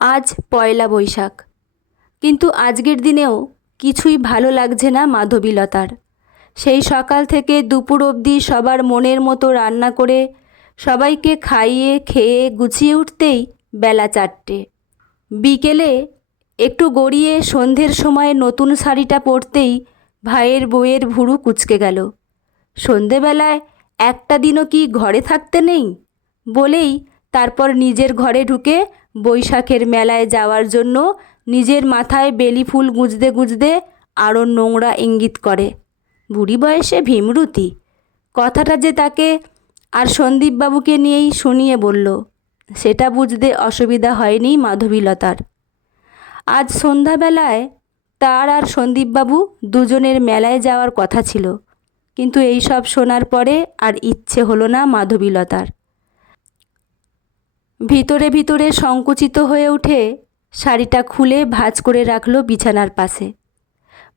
আজ পয়লা বৈশাখ, কিন্তু আজকের দিনেও কিছুই ভালো লাগছে না মাধবীলতার। সেই সকাল থেকে দুপুর অবধি সবার মনের মতো রান্না করে সবাইকে খাইয়ে খেয়ে গুছিয়ে উঠতেই বেলা 4টে। বিকেলে একটু গড়িয়ে সন্ধ্যের সময় নতুন শাড়িটা পরতেই ভাইয়ের বউয়ের ভুরু কুঁচকে গেল। সন্ধেবেলায় একটা দিনও কি ঘরে থাকতে নেই বলেই তারপর নিজের ঘরে ঢুকে বৈশাখের মেলায় যাওয়ার জন্য নিজের মাথায় বেলি ফুল গুঁজতে গুঁজতে আরও নোংরা ইঙ্গিত করে। বুড়ি বয়সে ভীমরুতি কথাটা যে তাকে আর সন্দীপবাবুকে নিয়েই শুনিয়ে বলল, সেটা বুঝতে অসুবিধা হয়নি মাধবীলতার। আজ সন্ধ্যাবেলায় তার আর সন্দীপবাবু দুজনের মেলায় যাওয়ার কথা ছিল, কিন্তু এই সব শোনার পরে আর ইচ্ছে হলো না মাধবীলতার। ভিতরে ভিতরে সংকুচিত হয়ে উঠে শাড়িটা খুলে ভাঁজ করে রাখলো বিছানার পাশে।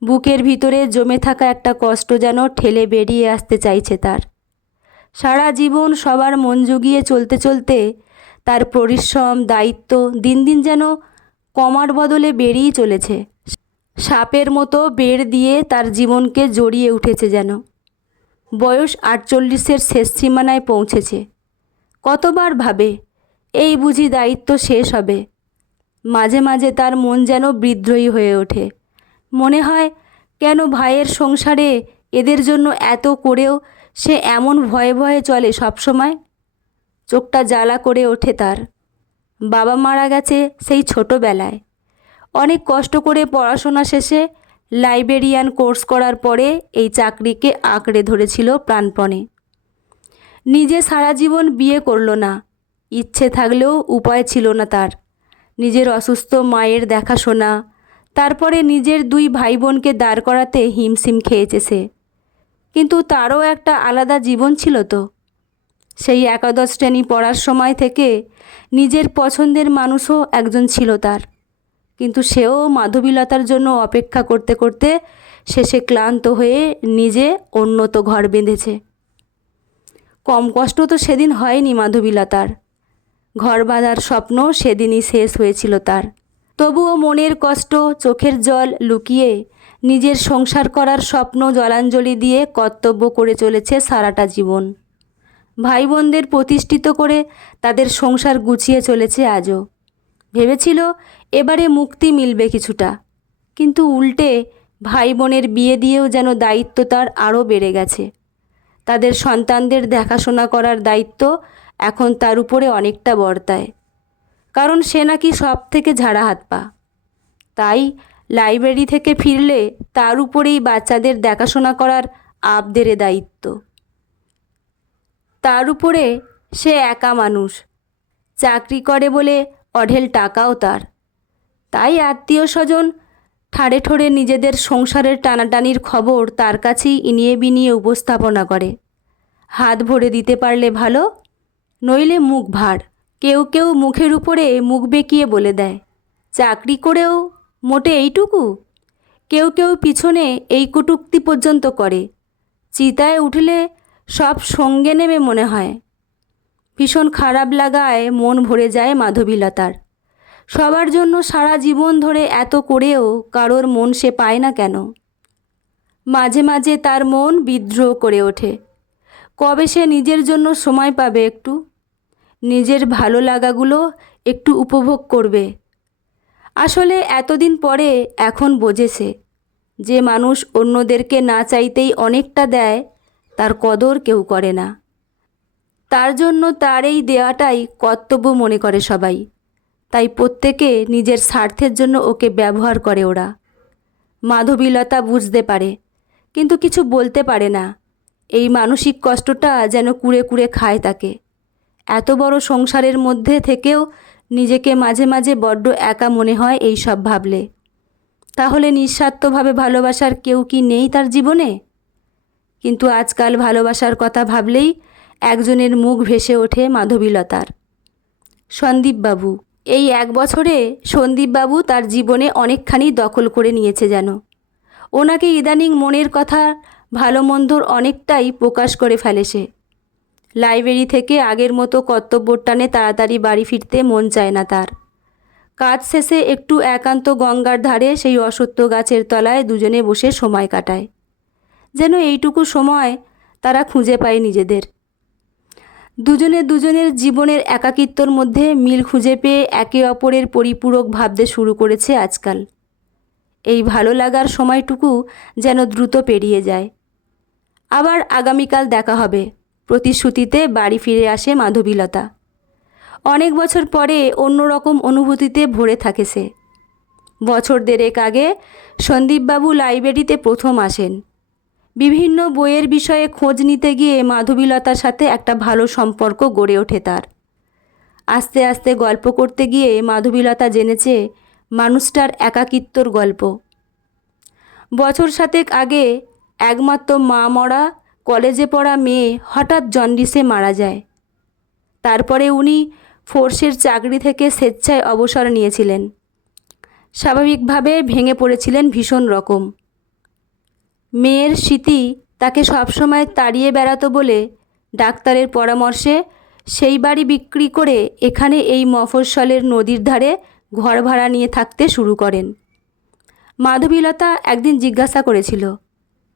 বুকের ভিতরে জমে থাকা একটা কষ্ট যেন ঠেলে বেরিয়ে আসতে চাইছে তার। সারা জীবন সবার মন জুগিয়ে চলতে চলতে তার পরিশ্রম দায়িত্ব দিন দিন যেন কমার বদলে বেরিয়ে চলেছে। সাপের মতো বেড় দিয়ে তার জীবনকে জড়িয়ে উঠেছে যেন। বয়স 48-এর শেষ সীমানায় পৌঁছেছে। কতবার ভাবে এই বুঝি দায়িত্ব শেষ হবে। মাঝে মাঝে তার মন যেন বিদ্রোহী হয়ে ওঠে। মনে হয় কেন ভাইয়ের সংসারে এদের জন্য এত করেও সে এমন ভয়ে ভয়ে চলে সবসময়। চোখটা জ্বালা করে ওঠে তার। বাবা মারা গেছে সেই ছোটোবেলায়। অনেক কষ্ট করে পড়াশোনা শেষে লাইব্রেরিয়ান কোর্স করার পরে এই চাকরিকে আঁকড়ে ধরেছিল প্রাণপণে। নিজে সারা জীবন বিয়ে করলো না, ইচ্ছে থাকলেও উপায় ছিল না তার। নিজের অসুস্থ মায়ের দেখাশোনা, তারপরে নিজের 2 ভাই বোনকে দাঁড় করাতে হিমশিম খেয়েছে সে। কিন্তু তারও একটা আলাদা জীবন ছিল তো। সেই একাদশ শ্রেণী পড়ার সময় থেকে নিজের পছন্দের মানুষও একজন ছিল তার, কিন্তু সেও মাধবীলতার জন্য অপেক্ষা করতে করতে শেষে ক্লান্ত হয়ে নিজে উন্নত ঘর বেঁধেছে। কম কষ্ট তো সেদিন হয়নি মাধবীলতার। ঘর বাঁধার স্বপ্ন সেদিনই শেষ হয়েছিল তার। তবুও মনের কষ্ট চোখের জল লুকিয়ে নিজের সংসার করার স্বপ্ন জলাঞ্জলি দিয়ে কর্তব্য করে চলেছে সারাটা জীবন। ভাই বোনদের প্রতিষ্ঠিত করে তাদের সংসার গুছিয়ে চলেছে আজও। ভেবেছিল এবারে মুক্তি মিলবে কিছুটা, কিন্তু উল্টে ভাই বোনের বিয়ে দিয়েও যেন দায়িত্ব তার আরও বেড়ে গেছে। তাদের সন্তানদের দেখাশোনা করার দায়িত্ব এখন তার উপরে অনেকটা বর্তায়, কারণ সে নাকি সব থেকে ঝাড়া হাত পা। তাই লাইব্রেরি থেকে ফিরলে তার উপরেই বাচ্চাদের দেখাশোনা করার আবদেরে দায়িত্ব। তার উপরে সে একা মানুষ, চাকরি করে বলে অঢেল টাকাও তার। তাই আত্মীয় স্বজন ঠাড়ে ঠোড়ে নিজেদের সংসারের টানাটানির খবর তার কাছেই ইনিয়ে বিনিয়ে উপস্থাপনা করে। হাত ভরে দিতে পারলে ভালো, নইলে মুখ ভার। কেউ কেউ মুখের উপরে মুখ বেঁকিয়ে বলে দেয়, চাকরি করেও মোটে এইটুকু। কেউ কেউ পিছনে এই কটূক্তি পর্যন্ত করে। চিতায় উঠলে সব সঙ্গে নেবে মনে হয়। ভীষণ খারাপ লাগায় মন ভরে যায় মাধবীলতার। সবার জন্য সারা জীবন ধরে এত করেও কারোর মন সে পায় না কেন? মাঝে মাঝে তার মন বিদ্রোহ করে ওঠে। কবে সে নিজের জন্য সময় পাবে, একটু নিজের ভালো লাগাগুলো একটু উপভোগ করবে। আসলে এতদিন পরে এখন বোঝেছে, যে মানুষ অন্যদেরকে না চাইতেই অনেকটা দেয় তার কদর কেউ করে না। তার জন্য তার এই দেওয়াটাই কর্তব্য মনে করে সবাই। তাই প্রত্যেকে নিজের স্বার্থের জন্য ওকে ব্যবহার করে ওরা। মাধবীলতা বুঝতে পারে, কিন্তু কিছু বলতে পারে না। এই মানসিক কষ্টটা যেন কুড়ে কুড়ে খায় তাকে। এত বড় সংসারের মধ্যে থেকেও নিজেকে মাঝে মাঝে বড্ড একা মনে হয় এই সব ভাবলে। তাহলে নিঃস্বার্থভাবে ভালোবাসার কেউ কি নেই তার জীবনে? কিন্তু আজকাল ভালোবাসার কথা ভাবলেই একজনের মুখ ভেসে ওঠে মাধবীলতার, সন্দীপবাবু। এই 1 বছরে সন্দীপবাবু তার জীবনে অনেকখানি দখল করে নিয়েছে যেন। ওনাকে ইদানিং মনের কথা ভালো মন্দর অনেকটাই প্রকাশ করে ফেলে সে। লাইব্রেরি থেকে আগের মতো কর্তব্যের টানে তাড়াতাড়ি বাড়ি ফিরতে মন চায় না তার। কাজ শেষে একটু একান্ত গঙ্গার ধারে সেই অশ্বত্থ গাছের তলায় দুজনে বসে সময় কাটায়। যেন এইটুকু সময় তারা খুঁজে পায় নিজেদের। দুজনে দুজনের জীবনের একাকিত্বর মধ্যে মিল খুঁজে পেয়ে একে অপরের পরিপূরক ভাবতে শুরু করেছে আজকাল। এই ভালো লাগার সময়টুকু যেন দ্রুত পেরিয়ে যায়। আবার আগামীকাল দেখা হবে প্রতিশ্রুতিতে বাড়ি ফিরে আসে মাধবীলতা। অনেক বছর পরে অন্যরকম অনুভূতিতে ভরে থাকে সে। বছর দেড়েক আগে সন্দীপবাবু লাইব্রেরিতে প্রথম আসেন। বিভিন্ন বইয়ের বিষয়ে খোঁজ নিতে গিয়ে মাধবীলতার সাথে একটা ভালো সম্পর্ক গড়ে ওঠে তার। আস্তে আস্তে গল্প করতে গিয়ে মাধবীলতা জেনেছে মানুষটার একাকিত্বর গল্প। বছর সাতেক আগে একমাত্র মা মরা কলেজে পড়া মেয়ে হঠাৎ জন্ডিসে মারা যায়। তারপরে উনি ফোর্সের চাকরি থেকে স্বেচ্ছায় অবসর নিয়েছিলেন। স্বাভাবিকভাবে ভেঙে পড়েছিলেন ভীষণ রকম। মেয়ের স্মৃতি তাকে সবসময় তাড়িয়ে বেড়াতো বলে ডাক্তারের পরামর্শে সেই বাড়ি বিক্রি করে এখানে এই মফস্বলের নদীর ধারে ঘর ভাড়া নিয়ে থাকতে শুরু করেন। মাধবীলতা একদিন জিজ্ঞাসা করেছিল,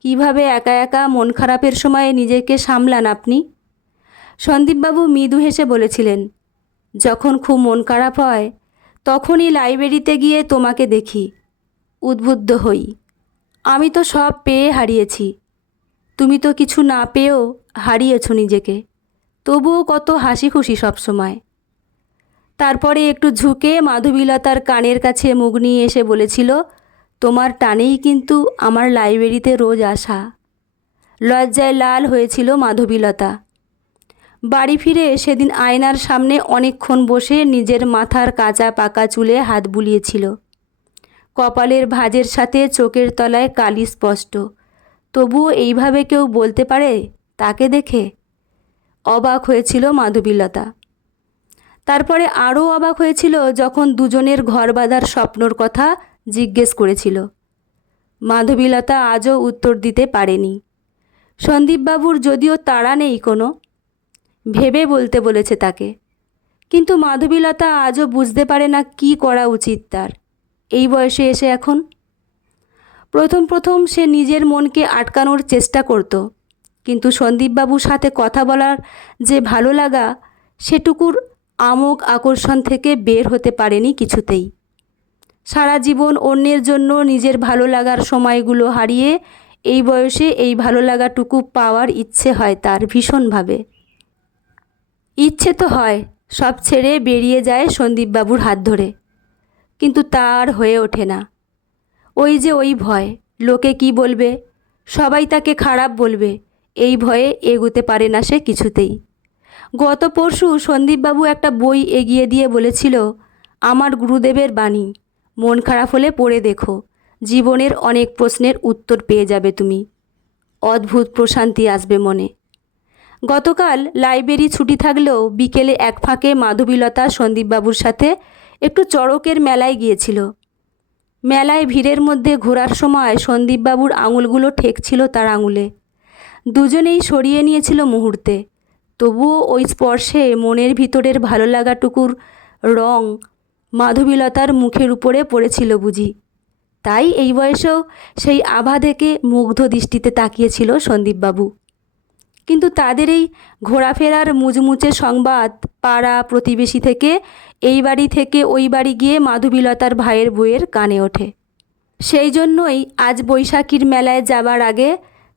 কিভাবে একা একা মন খারাপের সময় নিজেকে সামলান আপনি? সন্দীপবাবু মৃদু হেসে বলেছিলেন, যখন খুব মন খারাপ হয় তখনই লাইব্রেরিতে গিয়ে তোমাকে দেখি, উদ্বুদ্ধ হই। আমি তো সব পেয়ে হারিয়েছি, তুমি তো কিছু না পেয়েও হারিয়েছ নিজেকে, তবুও কত হাসি খুশি সবসময়। তারপরে একটু ঝুঁকে মাধবীলতার কানের কাছে মুখ নিয়ে এসে বলেছিল, তোমার টানেই কিন্তু আমার লাইব্রেরিতে রোজ আসা। লজ্জায় লাল হয়েছিল মাধবীলতা। বাড়ি ফিরে সেদিন আয়নার সামনে অনেকক্ষণ বসে নিজের মাথার কাঁচা পাকা চুলে হাত বুলিয়েছিল। কপালের ভাঁজের সাথে চোখের তলায় কালি স্পষ্ট, তবুও এইভাবে কেউ বলতে পারে তাকে দেখে? অবাক হয়েছিল মাধবীলতা। তারপরে আরও অবাক হয়েছিল যখন দুজনের ঘর বাঁধার স্বপ্নর কথা জিজ্ঞেস করেছিল। মাধবীলতা আজও উত্তর দিতে পারেনি। সন্দীপবাবুর যদিও তাড়া নেই কোনো, ভেবে বলতে বলেছে তাকে, কিন্তু মাধবীলতা আজও বুঝতে পারে না কি করা উচিত তার এই বয়সে এসে এখন। প্রথম প্রথম সে নিজের মনকে আটকানোর চেষ্টা করত, কিন্তু সন্দীপবাবুর সাথে কথা বলার যে ভালো লাগা সেটুকুর আমোঘ আকর্ষণ থেকে বের হতে পারেনি কিছুতেই। সারা জীবন অন্যের জন্য নিজের ভালো লাগার সময়গুলো হারিয়ে এই বয়সে এই ভালো লাগাটুকু পাওয়ার ইচ্ছে হয় তার ভীষণভাবে। ইচ্ছে তো হয়, সব ছেড়ে বেরিয়ে যায় সন্দীপবাবুর হাত ধরে, কিন্তু তার হয়ে ওঠে না। ওই যে ওই ভয়, লোকে কি বলবে, সবাই তাকে খারাপ বলবে, এই ভয়ে এগোতে পারে না সে কিছুতেই। গত পরশু সন্দীপবাবু একটা বই এগিয়ে দিয়ে বলেছিল, আমার গুরুদেবের বাণী, মন খারাপ হলে পড়ে দেখো, জীবনের অনেক প্রশ্নের উত্তর পেয়ে যাবে তুমি, অদ্ভুত প্রশান্তি আসবে মনে। গতকাল লাইব্রেরি ছুটি থাকলেও বিকেলে এক ফাঁকে মাধবীলতা সন্দীপবাবুর সাথে একটু চড়কের মেলায় গিয়েছিল। মেলায় ভিড়ের মধ্যে ঘোরার সময় সন্দীপবাবুর আঙুলগুলো ঠেকছিল তার আঙুলে। দুজনেই সরিয়ে নিয়েছিল মুহূর্তে, তবুও ওই স্পর্শে মনের ভিতরের ভালো লাগাটুকুর রং মাধবীলতার মুখের উপরে পড়েছিল বুঝি। তাই এই বয়সেও সেই আভা দেখে মুগ্ধ দৃষ্টিতে তাকিয়েছিল সন্দীপবাবু। কিন্তু তাদের এই ঘোরাফেরার মুচমুচে সংবাদ পাড়া প্রতিবেশী থেকে এই বাড়ি থেকে ওই বাড়ি গিয়ে মাধবীলতার ভাইয়ের বউয়ের কানে ওঠে। সেই জন্যই আজ বৈশাখীর মেলায় যাবার আগে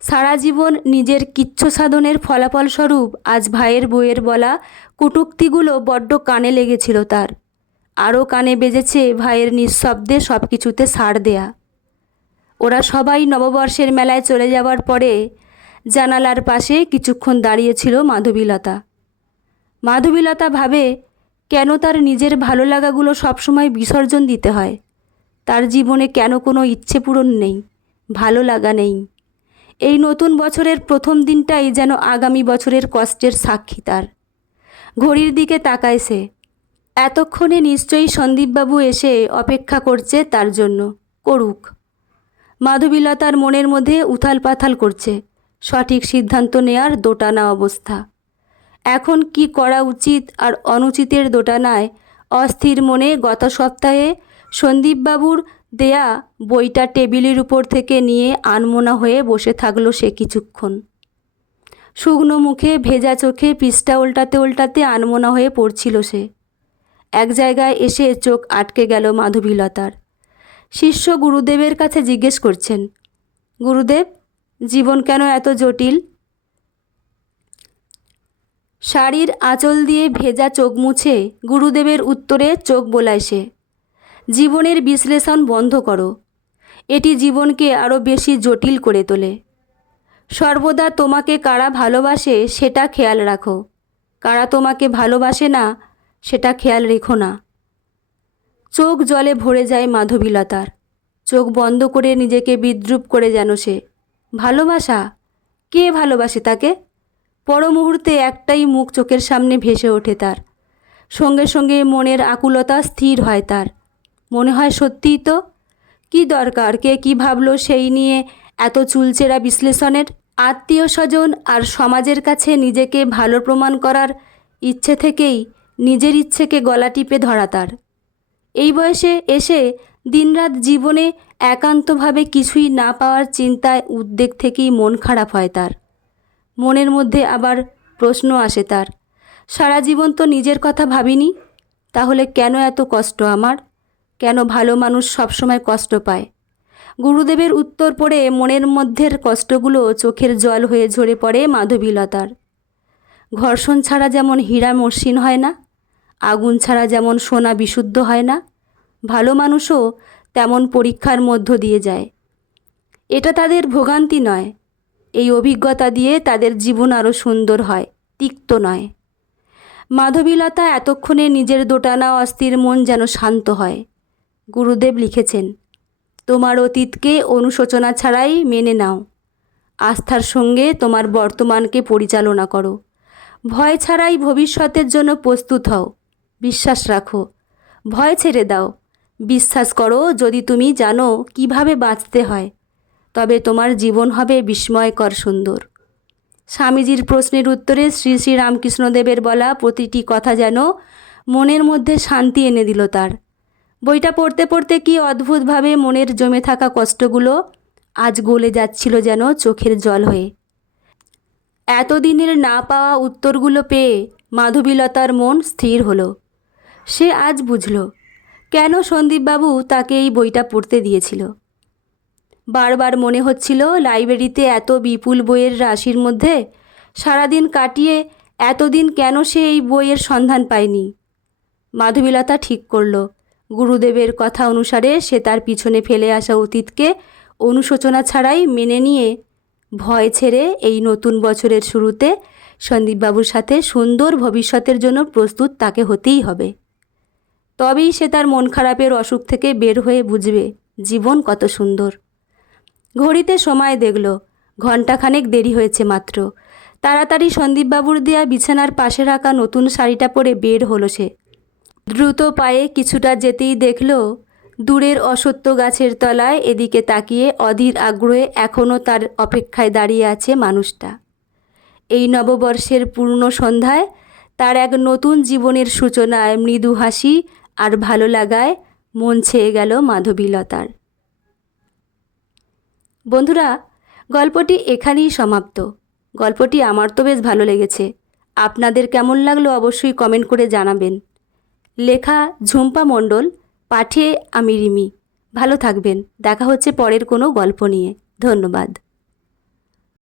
সারা জীবন নিজের কিচ্ছ সাধনের ফলাফলস্বরূপ আজ ভাইয়ের বউয়ের বলা কটূক্তিগুলো বড্ড কানে লেগেছিল তার। আরও কানে বেজেছে ভাইয়ের নিঃশব্দে সব কিছুতে ছাড় দেয়া। ওরা সবাই নববর্ষের মেলায় চলে যাওয়ার পরে জানালার পাশে কিছুক্ষণ দাঁড়িয়েছিল মাধবীলতা। মাধবীলতা ভাবে, কেন তার নিজের ভালো লাগাগুলো সবসময় বিসর্জন দিতে হয়? তার জীবনে কেন কোনো ইচ্ছে পূরণ নেই, ভালো লাগা নেই? এই নতুন বছরের প্রথম দিনটাই যেন আগামী বছরের কষ্টের সাক্ষী তার। ঘড়ির দিকে তাকায় সে। এতক্ষণে নিশ্চয়ই সন্দীপবাবু এসে অপেক্ষা করছে তার জন্য, করুক। মাধবীলতার মনের মধ্যে উথাল পাথাল করছে, সঠিক সিদ্ধান্ত নেয়ার দোটানা অবস্থা। এখন কি করা উচিত আর অনুচিতের দোটানায় অস্থির মনে গত সপ্তাহে সন্দীপবাবুর দেয়া বইটা টেবিলের উপর থেকে নিয়ে আনমনা হয়ে বসে থাকলো সে কিছুক্ষণ। শুকনো মুখে ভেজা চোখে পৃষ্ঠা উল্টাতে উল্টাতে আনমনা হয়ে পড়ছিল সে। এক জায়গায় এসে চোখ আটকে গেল মাধবীলতার। শিষ্য গুরুদেবের কাছে জিজ্ঞেস করছেন, গুরুদেব, জীবন কেন এত জটিল? শাড়ির আঁচল দিয়ে ভেজা চোখ মুছে গুরুদেবের উত্তরে চোখ বোলায় সে। জীবনের বিশ্লেষণ বন্ধ করো, এটি জীবনকে আরও বেশি জটিল করে তোলে। সর্বদা তোমাকে কারা ভালোবাসে সেটা খেয়াল রাখো, কারা তোমাকে ভালোবাসে না সেটা খেয়াল রেখো না। চোখ জলে ভরে যায় মাধবীলতার। চোখ বন্ধ করে নিজেকে বিদ্রূপ করে যেন সে। ভালোবাসা? কে ভালোবাসে তাকে? পর মুহূর্তে একটাই মুখ চোখের সামনে ভেসে ওঠে তার। সঙ্গে সঙ্গে মনের আকুলতা স্থির হয় তার। মনে হয় সত্যিই তো, কি দরকার কে কী ভাবলো সেই নিয়ে এত চুলচেরা বিশ্লেষণের? আত্মীয় স্বজন আর সমাজের কাছে নিজেকে ভালো প্রমাণ করার ইচ্ছে থেকেই নিজের ইচ্ছেকে গলা টিপে ধরা তার। এই বয়সে এসে দিনরাত জীবনে একান্তভাবে কিছুই না পাওয়ার চিন্তায় উদ্বেগ থেকেই মন খারাপ হয় তার। মনের মধ্যে আবার প্রশ্ন আসে তার, সারা জীবন তো নিজের কথা ভাবিনি, তাহলে কেন এত কষ্ট আমার? কেন ভালো মানুষ সবসময় কষ্ট পায়? গুরুদেবের উত্তর পড়ে মনের মধ্যের কষ্টগুলো চোখের জল হয়ে ঝরে পড়ে মাধবীলতার। ঘর্ষণ ছাড়া যেমন হীরা মসৃণ হয় না, আগুন ছাড়া যেমন সোনা বিশুদ্ধ হয় না, ভালো মানুষও তেমন পরীক্ষার মধ্য দিয়ে যায়। এটা তাদের ভোগান্তি নয়, এই অভিজ্ঞতা দিয়ে তাদের জীবন আরও সুন্দর হয়, তিক্ত নয়। মাধবীলতা এতক্ষণে নিজের দোটানা অস্থির মন যেন শান্ত হয়। গুরুদেব লিখেছেন, তোমার অতীতকে অনুশোচনা ছাড়াই মেনে নাও, আস্থার সঙ্গে তোমার বর্তমানকে পরিচালনা করো, ভয় ছাড়াই ভবিষ্যতের জন্য প্রস্তুত হও, বিশ্বাস রাখো, ভয় ছেড়ে দাও, বিশ্বাস করো যদি তুমি জানো কিভাবে বাঁচতে হয়, তবে তোমার জীবন হবে বিস্ময়কর সুন্দর। স্বামীজির প্রশ্নের উত্তরে শ্রী শ্রী রামকৃষ্ণদেবের বলা প্রতিটি কথা যেন মনের মধ্যে শান্তি এনে দিল তার। বইটা পড়তে পড়তে কি অদ্ভুতভাবে মনের জমে থাকা কষ্টগুলো আজ গলে যাচ্ছিল যেন চোখের জল হয়ে। এতদিনের না পাওয়া উত্তরগুলো পেয়ে মাধবীলতার মন স্থির হলো। সে আজ বুঝল কেন সন্দীপবাবু তাকে এই বইটা পড়তে দিয়েছিল। বারবার মনে হচ্ছিল লাইব্রেরিতে এত বিপুল বইয়ের রাশির মধ্যে সারাদিন কাটিয়ে এতদিন কেন সে এই বইয়ের সন্ধান পায়নি। মাধবীলতা ঠিক করল, গুরুদেবের কথা অনুসারে সে তার পিছনে ফেলে আসা অতীতকে অনুশোচনা ছাড়াই মেনে নিয়ে ভয় ছেড়ে এই নতুন বছরের শুরুতে সন্দীপবাবুর সাথে সুন্দর ভবিষ্যতের জন্য প্রস্তুত তাকে হতেই হবে। তবেই সে তার মন খারাপের অসুখ থেকে বের হয়ে বুঝবে জীবন কত সুন্দর। ঘড়িতে সময় দেখল, ঘণ্টাখানেক দেরি হয়েছে মাত্র। তাড়াতাড়ি সন্দীপবাবুর দেয়া বিছানার পাশে রাখা নতুন শাড়িটা পরে বের হলো সে। দ্রুত পায়ে কিছুটা যেতেই দেখল দূরের অশ্বত্থ গাছের তলায় এদিকে তাকিয়ে অধীর আগ্রহে এখনও তার অপেক্ষায় দাঁড়িয়ে আছে মানুষটা। এই নববর্ষের পূর্ণ সন্ধ্যায় তার এক নতুন জীবনের সূচনায় মৃদু হাসি আর ভালো লাগায় মন ছেয়ে গেল মাধবীলতার। বন্ধুরা, গল্পটি এখানেই সমাপ্ত। গল্পটি আমার তো বেশ ভালো লেগেছে। আপনাদের কেমন লাগলো অবশ্যই কমেন্ট করে জানাবেন। লেখা ঝুম্পা মণ্ডল, পাঠে আমি রিমি। ভালো থাকবেন। দেখা হচ্ছে পরের কোনো গল্প নিয়ে। ধন্যবাদ।